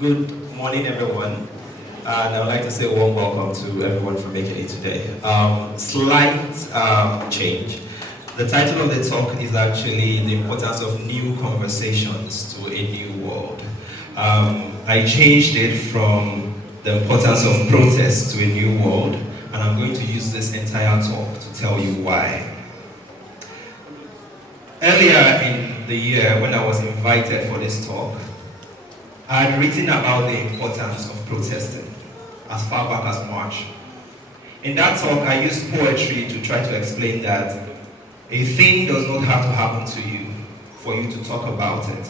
Good morning, everyone. And I'd like to say a warm welcome to everyone for making it today. Slight change. The title of the talk is actually The Importance of New Conversations to a New World. I changed it from The Importance of Protest to a New World, and I'm going to use this entire talk to tell you why. Earlier in the year, when I was invited for this talk, I had written about the importance of protesting as far back as March. In that talk, I used poetry to try to explain that a thing does not have to happen to you for you to talk about it.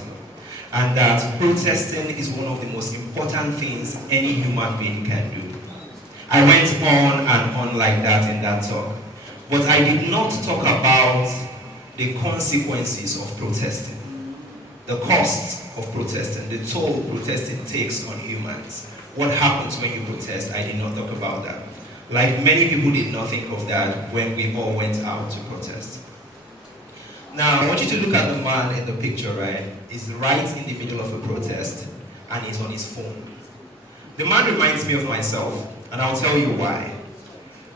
And that protesting is one of the most important things any human being can do. I went on and on like that in that talk. But I did not talk about the consequences of protesting, the costs of protesting, the toll protesting takes on humans. What happens when you protest? I did not talk about that. Like many people did not think of that when we all went out to protest. Now, I want you to look at the man in the picture, right? He's right in the middle of a protest, and he's on his phone. The man reminds me of myself, and I'll tell you why.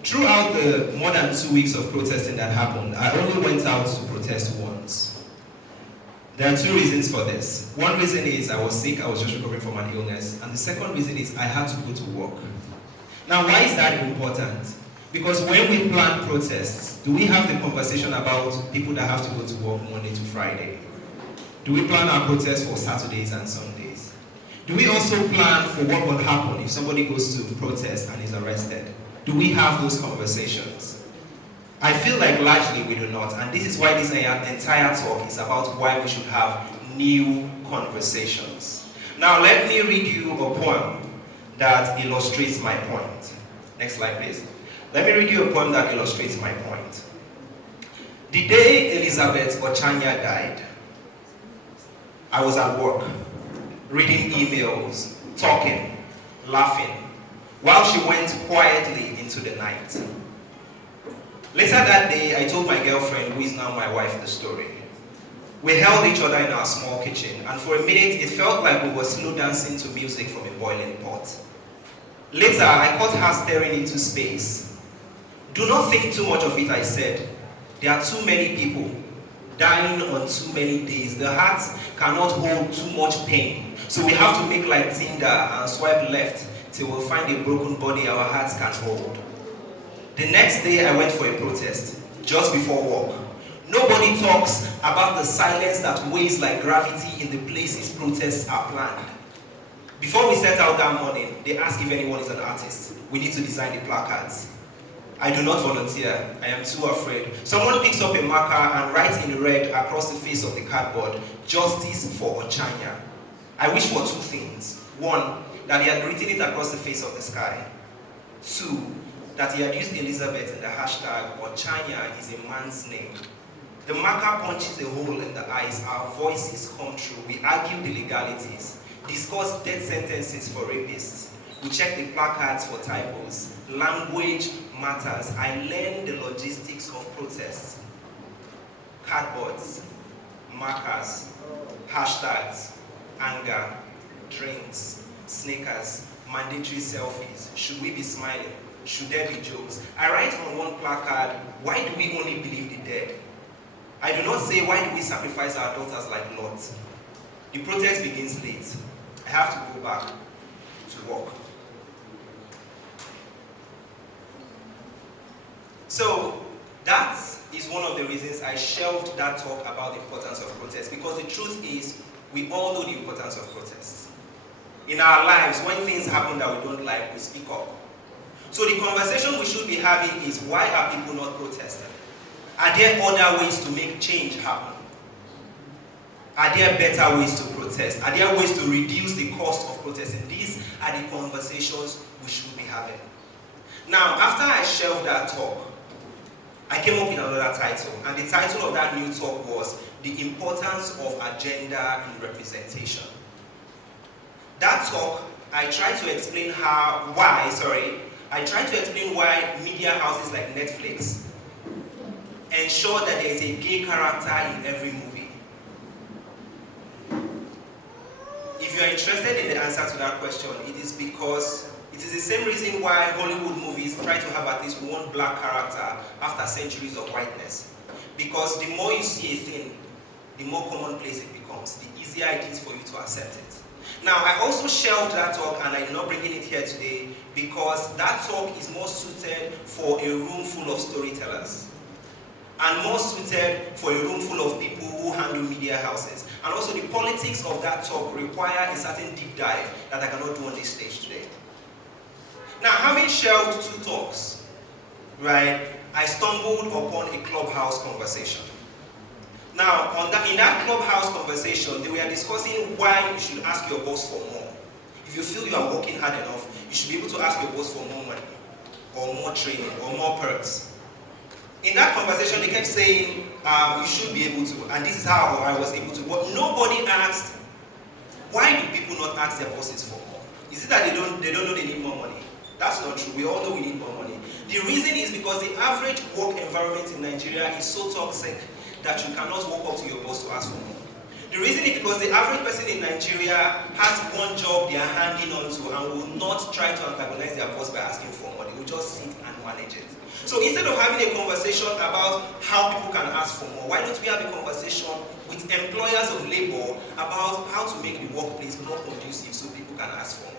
Throughout the more than 2 weeks of protesting that happened, I only went out to protest once. There are two reasons for this. One reason is I was sick, I was just recovering from an illness, and the second reason is I had to go to work. Now, why is that important? Because when we plan protests, do we have the conversation about people that have to go to work Monday to Friday? Do we plan our protests for Saturdays and Sundays? Do we also plan for what will happen if somebody goes to protest and is arrested? Do we have those conversations? I feel like largely we do not, and this is why this entire talk is about why we should have new conversations. Now, let me read you a poem that illustrates my point. Next slide, please. Let me read you a poem that illustrates my point. The day Elizabeth Ochanya died, I was at work, reading emails, talking, laughing, while she went quietly into the night. Later that day, I told my girlfriend, who is now my wife, the story. We held each other in our small kitchen, and for a minute, it felt like we were slow dancing to music from a boiling pot. Later, I caught her staring into space. Do not think too much of it, I said. There are too many people dying on too many days. The heart cannot hold too much pain. So we have to make like Tinder and swipe left till we find a broken body our hearts can hold. The next day, I went for a protest, just before work. Nobody talks about the silence that weighs like gravity in the places protests are planned. Before we set out that morning, they ask if anyone is an artist. We need to design the placards. I do not volunteer. I am too afraid. Someone picks up a marker and writes in red across the face of the cardboard, "Justice for Ochanya." I wish for two things. One, that he had written it across the face of the sky. Two, that he had used Elizabeth in the hashtag Ochanya is a man's name. The marker punches a hole in the ice. Our voices come true. We argue the legalities, discuss death sentences for rapists. We check the placards for typos. Language matters. I learned the logistics of protests. Cardboards, markers, hashtags, anger, drinks, sneakers, mandatory selfies. Should we be smiling? Should there be jokes? I write on one placard, why do we only believe the dead? I do not say, why do we sacrifice our daughters like Lot? The protest begins late. I have to go back to work. So, that is one of the reasons I shelved that talk about the importance of protest, because the truth is, we all know the importance of protests. In our lives, when things happen that we don't like, we speak up. So the conversation we should be having is, why are people not protesting? Are there other ways to make change happen? Are there better ways to protest? Are there ways to reduce the cost of protesting? These are the conversations we should be having. Now, after I shelved that talk, I came up with another title, and the title of that new talk was The Importance of Agenda in Representation. That talk, I tried to explain why media houses like Netflix ensure that there is a gay character in every movie. If you are interested in the answer to that question, it is because it is the same reason why Hollywood movies try to have at least one black character after centuries of whiteness. Because the more you see a thing, the more commonplace it becomes, the easier it is for you to accept it. Now, I also shelved that talk and I'm not bringing it here today because that talk is more suited for a room full of storytellers and more suited for a room full of people who handle media houses. And also the politics of that talk require a certain deep dive that I cannot do on this stage today. Now, having shelved 2 talks, right, I stumbled upon a clubhouse conversation. Now, in that clubhouse conversation, they were discussing why you should ask your boss for more. If you feel you are working hard enough, you should be able to ask your boss for more money, or more training, or more perks. In that conversation, they kept saying, you should be able to, and this is how I was able to. But nobody asked, why do people not ask their bosses for more? Is it that they don't know they need more money? That's not true. We all know we need more money. The reason is because the average work environment in Nigeria is so toxic that you cannot walk up to your boss to ask for more. The reason is because the average person in Nigeria has one job they are hanging on to and will not try to antagonize their boss by asking for more. They will just sit and manage it. So instead of having a conversation about how people can ask for more, why don't we have a conversation with employers of labor about how to make the workplace more conducive so people can ask for more?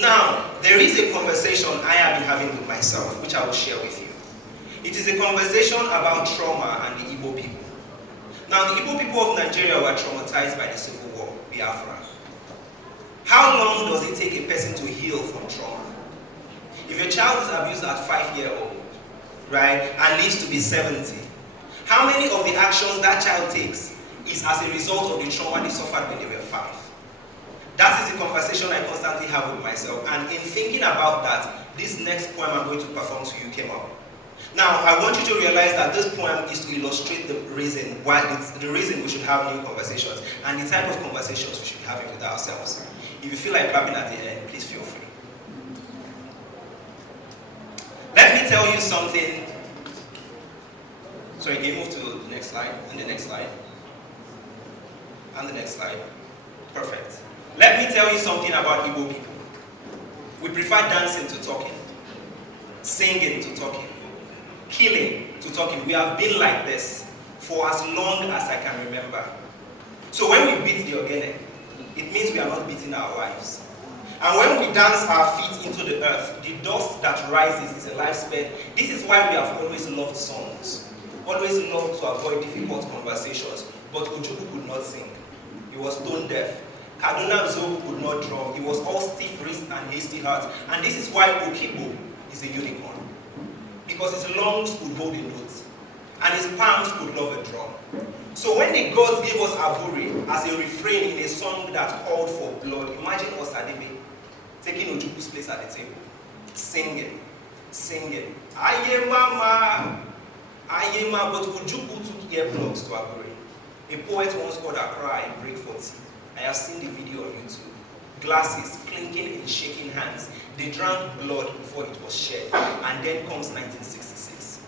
Now, there is a conversation I have been having with myself, which I will share with you. It is a conversation about trauma and the Igbo people. Now, the Igbo people of Nigeria were traumatized by the Civil War, Biafra. How long does it take a person to heal from trauma? If a child is abused at 5-year-old, right, and lives to be 70, how many of the actions that child takes is as a result of the trauma they suffered when they were 5? That is the conversation I constantly have with myself, and in thinking about that, this next poem I'm going to perform to you came up. Now, I want you to realize that this poem is to illustrate the reason why the reason we should have new conversations and the type of conversations we should be having with ourselves. If you feel like clapping at the end, please feel free. Let me tell you something. Sorry, can you move to the next slide? And the next slide. And the next slide. Perfect. Let me tell you something about Igbo people. We prefer dancing to talking, singing to talking, killing to talking. We have been like this for as long as I can remember. So when we beat the ogene, it means we are not beating our wives. And when we dance our feet into the earth, the dust that rises is a lifespan. This is why we have always loved songs, always loved to avoid difficult conversations. But Ojukwu could not sing. He was tone deaf. Kaduna Zogu could not drum. He was all stiff wrist and hasty heart. And this is why Okibo is a unicorn. Because his lungs could hold a note, and his palms could love a drum. So when the gods gave us Aburi as a refrain in a song that called for blood, imagine Osadebe taking Ojuku's place at the table, singing, singing. Aye mama, but Ojuku took earplugs to Aburi. A poet once called Accra in break 40. I have seen the video on YouTube. Glasses clinking and shaking hands. They drank blood before it was shed. And then comes 1966.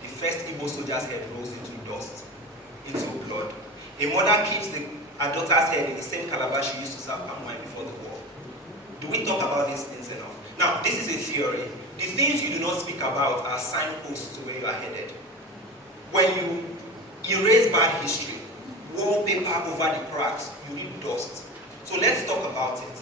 The first Igbo soldier's head rolls into dust, into blood. A mother keeps her daughter's head in the same calabash she used to serve palm wine before the war. Do we talk about these things enough? Now, this is a theory. The things you do not speak about are signposts to where you are headed. When you erase bad history, wallpaper over the cracks, you need dust. So let's talk about it.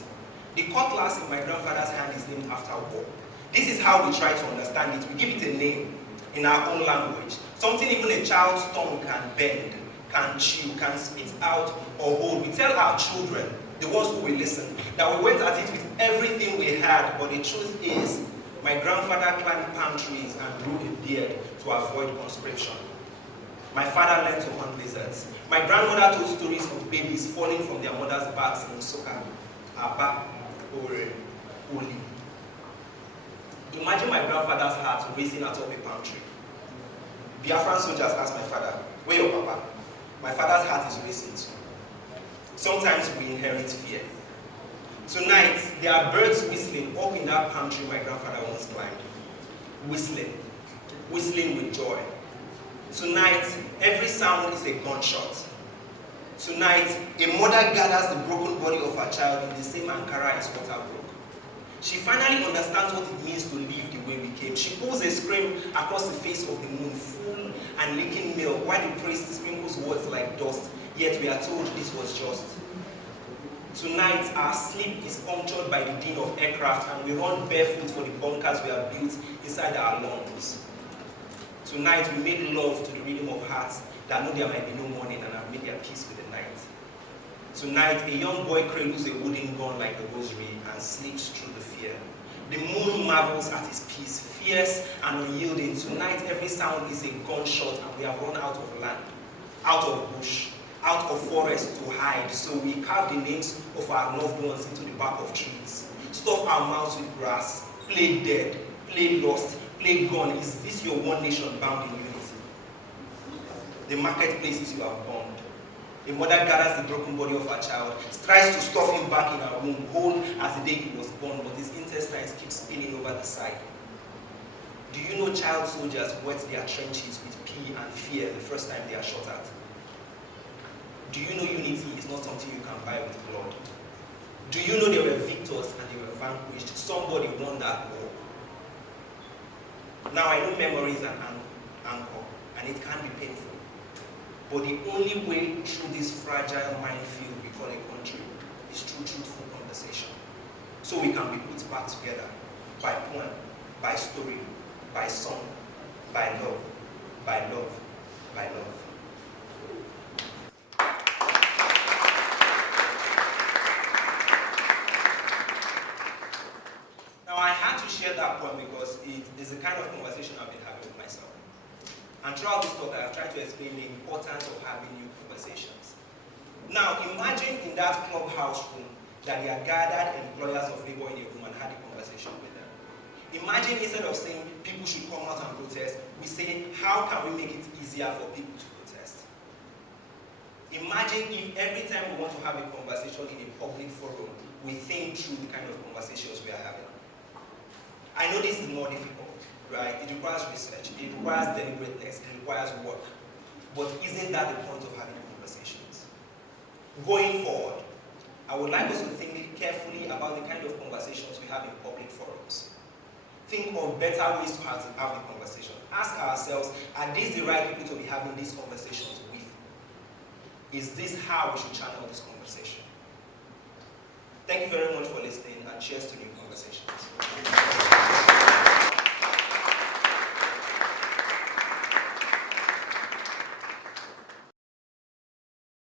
The cutlass in my grandfather's hand is named after war. This is how we try to understand it. We give it a name in our own language. Something even a child's tongue can bend, can chew, can spit out or hold. We tell our children, the ones who will listen, that we went at it with everything we had, but the truth is, my grandfather climbed palm trees and grew a beard to avoid conscription. My father learned to hunt lizards. My grandmother told stories of babies falling from their mother's backs in Soka, Aba, Ore, Oli. Imagine my grandfather's heart racing atop a palm tree. Biafran soldiers asked my father, "Where your papa?" My father's heart is racing too. Sometimes we inherit fear. Tonight, there are birds whistling up in that palm tree my grandfather once climbed. Whistling. Whistling with joy. Tonight, every sound is a gunshot. Tonight, a mother gathers the broken body of her child in the same Ankara as water broke. She finally understands what it means to live the way we came. She pulls a scream across the face of the moon, full and leaking milk, while the priest sprinkles words like dust, yet we are told this was just. Tonight, our sleep is punctured by the din of aircraft, and we run barefoot for the bunkers we have built inside our lungs. Tonight, we made love to the rhythm of hearts that know there might be no morning and have made their peace with the night. Tonight, a young boy cradles a wooden gun like a rosary and sleeps through the fear. The moon marvels at his peace, fierce and unyielding. Tonight, every sound is a gunshot, and we have run out of land, out of bush, out of forest to hide. So we carve the names of our loved ones into the bark of trees, stuff our mouths with grass, play dead, play lost, play gone. Is this your one nation bound in unity? The marketplaces you have bombed. A mother gathers the broken body of her child, tries to stuff him back in her womb, whole as the day he was born, but his intestines keep spilling over the side. Do you know child soldiers wet their trenches with pee and fear the first time they are shot at? Do you know unity is not something you can buy with blood? Do you know there were victors and they were vanquished? Somebody won that war. Now I know memory is an anchor, and it can be painful. But the only way through this fragile minefield we call a country is through truthful conversation. So we can be put back together by poem, by story, by song, by love, by love, by love. Now I had to share that poem because it is the kind of conversation I've been having with myself. And throughout this talk, I have tried to explain the importance of having new conversations. Now, imagine in that clubhouse room that they are gathered employers of labor in a room and had a conversation with them. Imagine instead of saying people should come out and protest, we say, how can we make it easier for people to protest? Imagine if every time we want to have a conversation in a public forum, we think through the kind of conversations we are having. I know this is more difficult. Right? It requires research, it requires deliberateness, it requires work. But isn't that the point of having conversations? Going forward, I would like us to think carefully about the kind of conversations we have in public forums. Think of better ways to have the conversation. Ask ourselves, are these the right people to be having these conversations with? Is this how we should channel this conversation? Thank you very much for listening, and cheers to new conversations.